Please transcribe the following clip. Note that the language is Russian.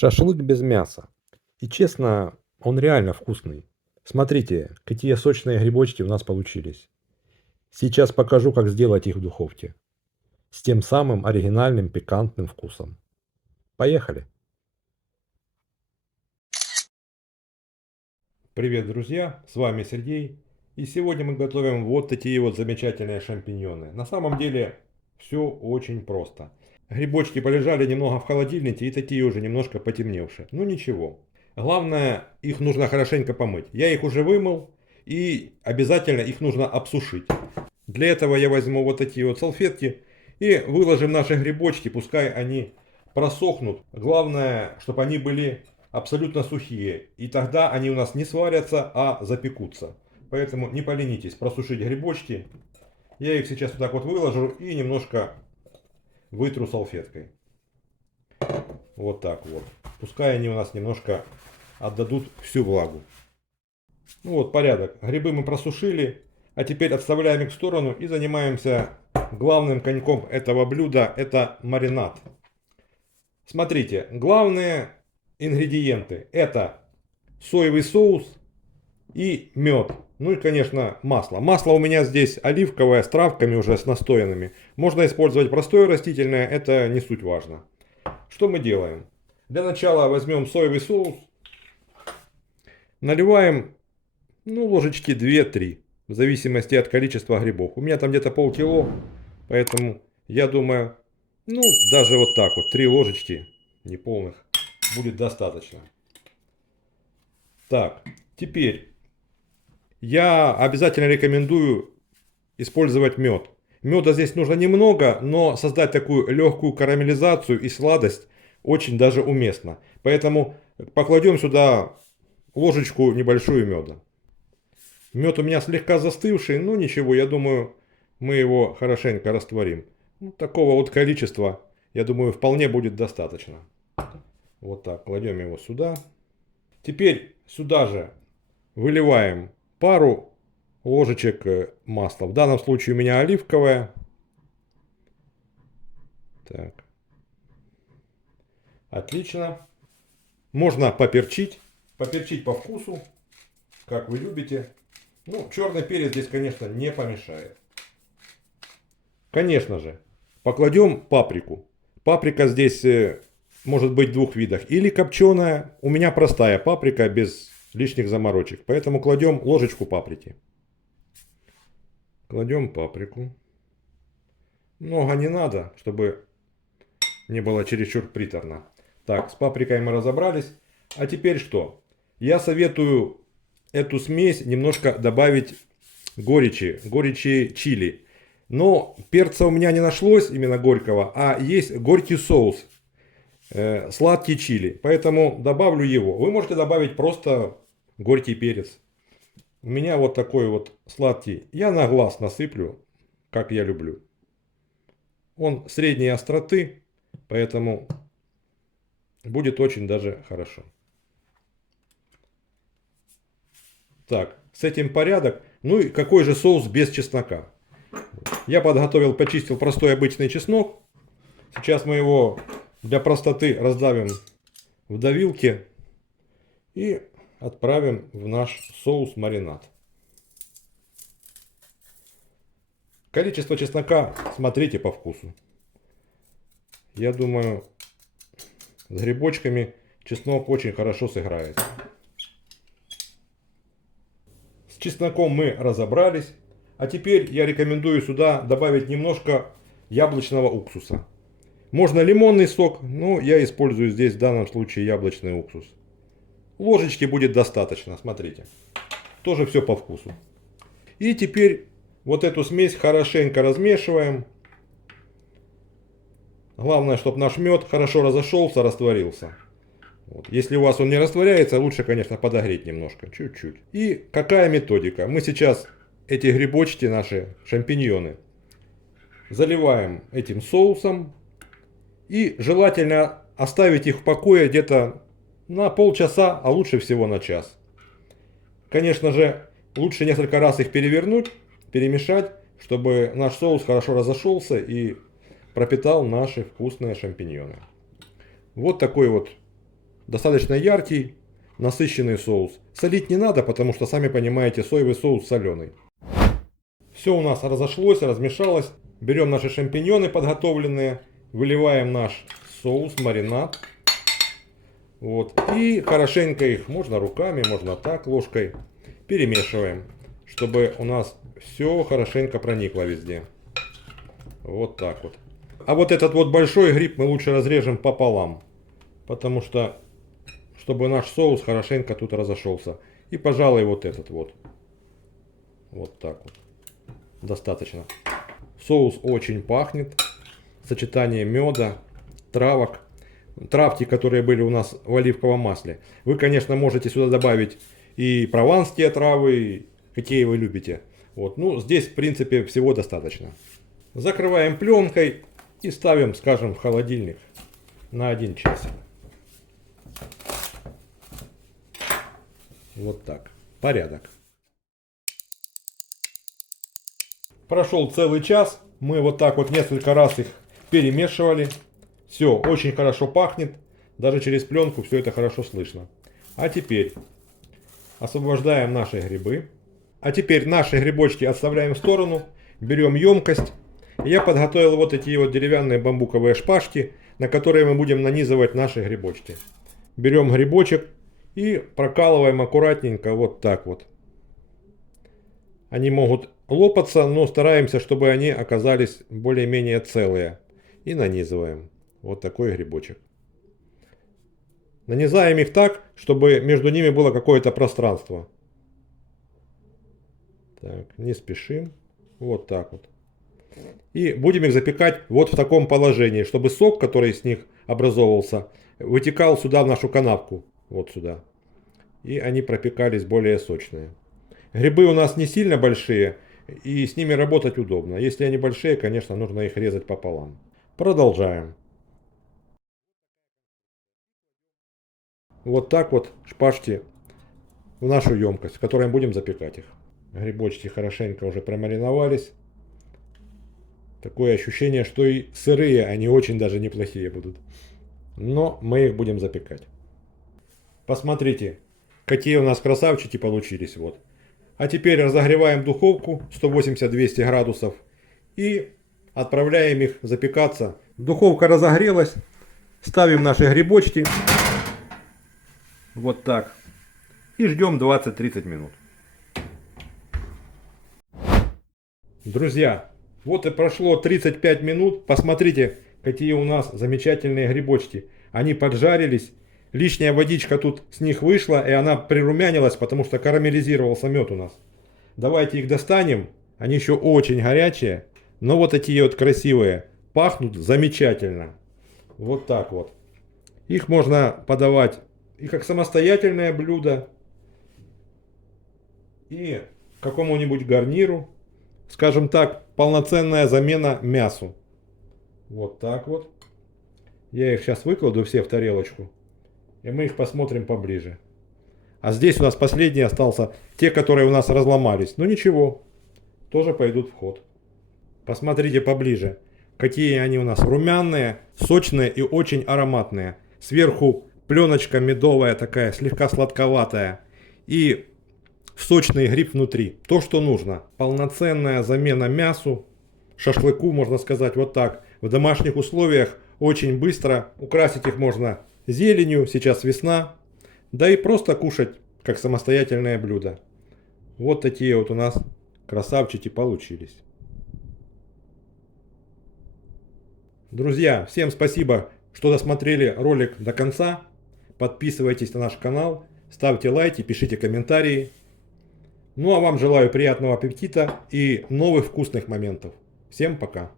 Шашлык без мяса. И честно, он реально вкусный. Смотрите, какие сочные грибочки у нас получились. Сейчас покажу, как сделать их в духовке. С тем самым оригинальным пикантным вкусом. Поехали! Привет, друзья! С вами Сергей. И сегодня мы готовим вот такие вот замечательные шампиньоны. На самом деле все очень просто. Грибочки полежали немного в холодильнике и такие уже немножко потемневшие. Ну ничего. Главное, их нужно хорошенько помыть. Я их уже вымыл и обязательно их нужно обсушить. Для этого я возьму вот такие вот салфетки и выложим наши грибочки, пускай они просохнут. Главное, чтобы они были абсолютно сухие. И тогда они у нас не сварятся, а запекутся. Поэтому не поленитесь просушить грибочки. Я их сейчас вот так вот выложу и немножко вытру салфеткой. Вот так вот. Пускай они у нас немножко отдадут всю влагу. Ну вот, порядок. Грибы мы просушили. А теперь отставляем их в сторону и занимаемся главным коньком этого блюда. Это маринад. Смотрите, главные ингредиенты. Это соевый соус и мед. Ну и, конечно, масло. Масло у меня здесь оливковое с травками уже, с настоянными. Можно использовать простое растительное, это не суть важно. Что мы делаем? Для начала возьмем соевый соус. Наливаем, ну, ложечки 2-3. В зависимости от количества грибов. У меня там где-то полкило. Поэтому я думаю, ну, даже вот так вот. 3 ложечки неполных будет достаточно. Так, теперь я обязательно рекомендую использовать мед. Меда здесь нужно немного, но создать такую легкую карамелизацию и сладость очень даже уместно. Поэтому покладем сюда ложечку небольшую меда. Мед у меня слегка застывший, но ничего, я думаю, мы его хорошенько растворим. Ну, такого вот количества, я думаю, вполне будет достаточно. Вот так, кладем его сюда. Теперь сюда же выливаем пару ложечек масла. В данном случае у меня оливковое. Так. Отлично. Можно поперчить. Поперчить по вкусу, как вы любите. Ну, черный перец здесь, конечно, не помешает. Конечно же, покладем паприку. Паприка здесь может быть двух видах. Или копченая, у меня простая паприка без лишних заморочек. Поэтому кладем ложечку паприки. Кладем паприку. Много не надо, чтобы не было чересчур приторно. Так, с паприкой мы разобрались. А теперь что? Я советую эту смесь немножко добавить горечи чили. Но перца у меня не нашлось именно горького, а есть горький соус, сладкий чили. Поэтому добавлю его. Вы можете добавить просто горький перец. У меня вот такой вот сладкий. Я на глаз насыплю, как я люблю. Он средней остроты, поэтому будет очень даже хорошо. Так, с этим порядок. Ну и какой же соус без чеснока? Я подготовил, почистил простой обычный чеснок. Сейчас мы его для простоты раздавим в давилке и отправим в наш соус-маринад. Количество чеснока смотрите по вкусу. Я думаю, с грибочками чеснок очень хорошо сыграет. С чесноком мы разобрались. А теперь я рекомендую сюда добавить немножко яблочного уксуса. Можно лимонный сок, но я использую здесь в данном случае яблочный уксус. Ложечки будет достаточно, смотрите. Тоже все по вкусу. И теперь вот эту смесь хорошенько размешиваем. Главное, чтобы наш мед хорошо разошелся, растворился. Вот. Если у вас он не растворяется, лучше, конечно, подогреть немножко, чуть-чуть. И какая методика? Мы сейчас эти грибочки, наши шампиньоны, заливаем этим соусом. И желательно оставить их в покое где-то на полчаса, а лучше всего на час. Конечно же, лучше несколько раз их перевернуть, перемешать, чтобы наш соус хорошо разошелся и пропитал наши вкусные шампиньоны. Вот такой вот достаточно яркий, насыщенный соус. Солить не надо, потому что, сами понимаете, соевый соус соленый. Все у нас разошлось, размешалось. Берем наши шампиньоны подготовленные, выливаем наш соус, маринад. Вот. И хорошенько их, можно руками, можно так, ложкой, перемешиваем, чтобы у нас все хорошенько проникло везде. Вот так вот. А вот этот вот большой гриб мы лучше разрежем пополам, потому что, чтобы наш соус хорошенько тут разошелся. И, пожалуй, вот этот вот. Вот так вот. Достаточно. Соус очень пахнет. Сочетание меда, травок. Травки, которые были у нас в оливковом масле. Вы, конечно, можете сюда добавить и прованские травы, какие вы любите. Вот. Ну, здесь, в принципе, всего достаточно. Закрываем пленкой и ставим, скажем, в холодильник на 1 часик. Вот так. Порядок. Прошел целый час. Мы вот так вот несколько раз их перемешивали. Все очень хорошо пахнет. Даже через пленку все это хорошо слышно. А теперь освобождаем наши грибы. А теперь наши грибочки отставляем в сторону. Берем емкость. Я подготовил вот эти вот деревянные бамбуковые шпажки, на которые мы будем нанизывать наши грибочки. Берем грибочек и прокалываем аккуратненько вот так вот. Они могут лопаться, но стараемся, чтобы они оказались более-менее целые. И нанизываем вот такой грибочек. Нанизаем их так, чтобы между ними было какое-то пространство. Так, не спешим. Вот так вот. И будем их запекать вот в таком положении, чтобы сок, который с них образовывался, вытекал сюда, в нашу канавку. Вот сюда. И они пропекались более сочные. Грибы у нас не сильно большие, и с ними работать удобно. Если они большие, конечно, нужно их резать пополам. Продолжаем. Вот так вот шпажки в нашу емкость, в которой будем запекать их. Грибочки хорошенько уже промариновались. Такое ощущение, что и сырые они очень даже неплохие будут. Но мы их будем запекать. Посмотрите, какие у нас красавчики получились. Вот. А теперь разогреваем духовку 180-200 градусов и отправляем их запекаться. Духовка разогрелась. Ставим наши грибочки. Вот так. И ждем 20-30 минут. Друзья, вот и прошло 35 минут. Посмотрите, какие у нас замечательные грибочки. Они поджарились. Лишняя водичка тут с них вышла, и она прирумянилась, потому что карамелизировался мед у нас. Давайте их достанем. Они еще очень горячие, но вот такие вот красивые. Пахнут замечательно. Вот так вот. Их можно подавать и как самостоятельное блюдо, и какому-нибудь гарниру. Скажем так, полноценная замена мясу. Вот так вот. Я их сейчас выкладу все в тарелочку. И мы их посмотрим поближе. А здесь у нас последний остался. Те, которые у нас разломались. Но ничего. Тоже пойдут в ход. Посмотрите поближе. Какие они у нас румяные, сочные и очень ароматные. Сверху пленочка медовая такая, слегка сладковатая. И сочный гриб внутри. То, что нужно. Полноценная замена мясу. Шашлыку, можно сказать, вот так. В домашних условиях очень быстро. Украсить их можно зеленью. Сейчас весна. Да и просто кушать, как самостоятельное блюдо. Вот такие вот у нас красавчики получились. Друзья, всем спасибо, что досмотрели ролик до конца. Подписывайтесь на наш канал, ставьте лайки, пишите комментарии. Ну а вам желаю приятного аппетита и новых вкусных моментов. Всем пока.